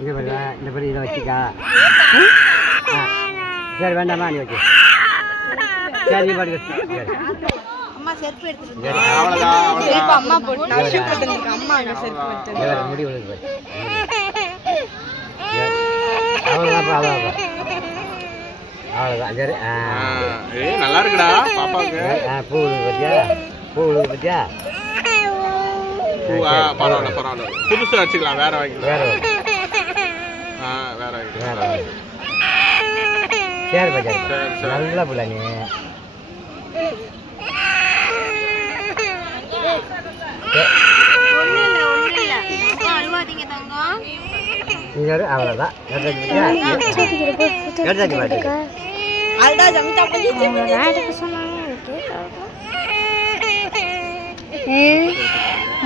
இது பண்ணுவேன் இந்த படி இதை வச்சுக்கா. சரி வேண்டாமா நீ வச்சு. சரி பாட்டு அம்மா செருப்பு எடுத்துட்டு அம்மா போட்டு நான் ஷூ போட்டுருக்கேன். அம்மா அங்கே செருப்பு எடுத்து முடி விழுது அவ்வளோதான். சரி நல்லா இருக்குடா பாப்பாவுக்கு. பூ விழுது பத்தியா? பூ விழுது பத்தியா? பரவாயில்ல பரவாயில்ல. புதுசு வச்சுக்கலாம். வேற வாங்கிக்கலாம். வேற வாங்கிக்கலாம். சரி பச்சா நல்ல பிள்ளை நீ. அவ்வளோதான்.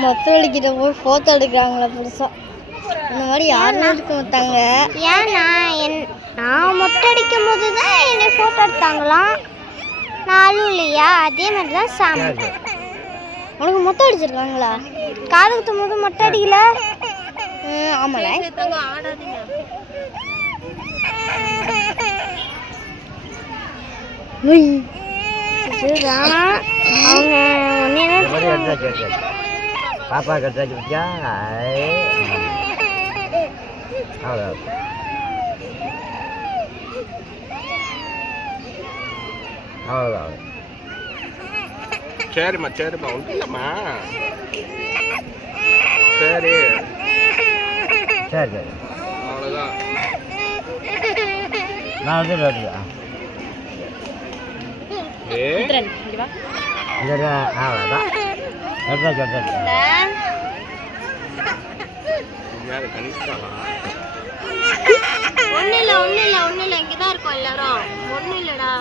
மொத்தம் அடிக்கிட்ட போய் ஃபோட்டோ எடுக்கிறாங்களா புதுசா? இந்த மாதிரி யாருமே எடுக்க மாட்டாங்க. ஏன்னா நான் மொட்டை அடிக்கும் போது தான் என்னை ஃபோட்டோ எடுத்தாங்களாம். நானும் இல்லையா அதே மாதிரி தான் சாமி. உனக்கு மொட்டை அடிச்சிருக்காங்களா? காது குத்தும் போது மொட்டை அடிக்கல. ஆமால அவங்க பாப்பா கட்டாச்சு பத்தியா? அவ்வளோ அவ்வளோதான். சரிம்மா சரிம்மா ஒன்றும் இல்லைம்மா. சரி சரி சரி அவ்வளோதான். நான் வந்து அவ்வளோதான். ஒன்றும் இல்லை இங்கே தான் இருக்கோம் எல்லாரும். ஒன்றும் இல்லைடா.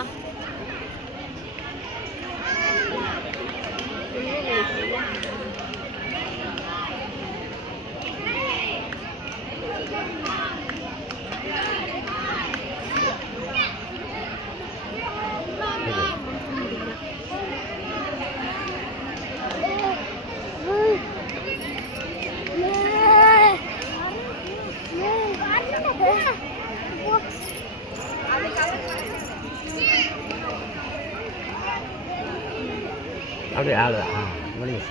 அப்படியே அவ்வளோதான். முடிஞ்சு.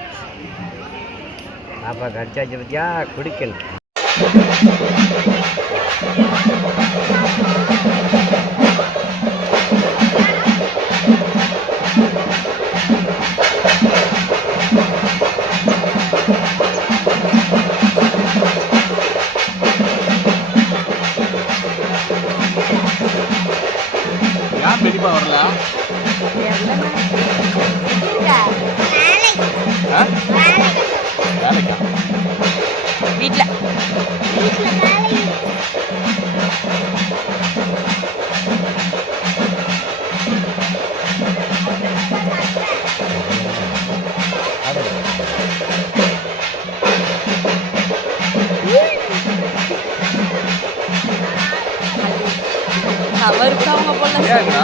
பாப்பா கடிச்சாச்சு பத்தியா? குடிக்கணும். ஏன் பெரியப்பா வரல? வேலைக்கா? வீட்டில் அவருக்கு அவங்க போல ஏங்கா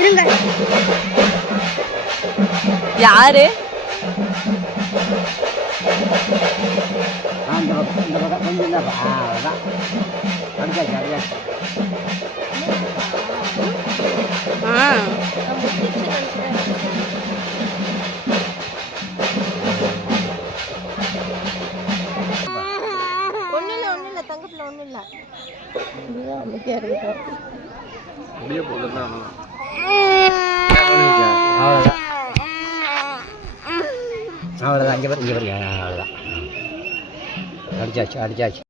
இருங்க. யாரு? இந்த பக்கம் கொஞ்சம் தான். அவ்வளோதான். அடிச்சாச்சு அடிச்சாச்சு. ஒன்றும் இல்லை தங்கப்பில் ஒன்றும் இல்லை. முடிய போகுதுன்னா அவ்வளோதான். அவ்வளோதான். இங்கே பாருங்க. அவ்வளோதான். அடிச்சாச்சு.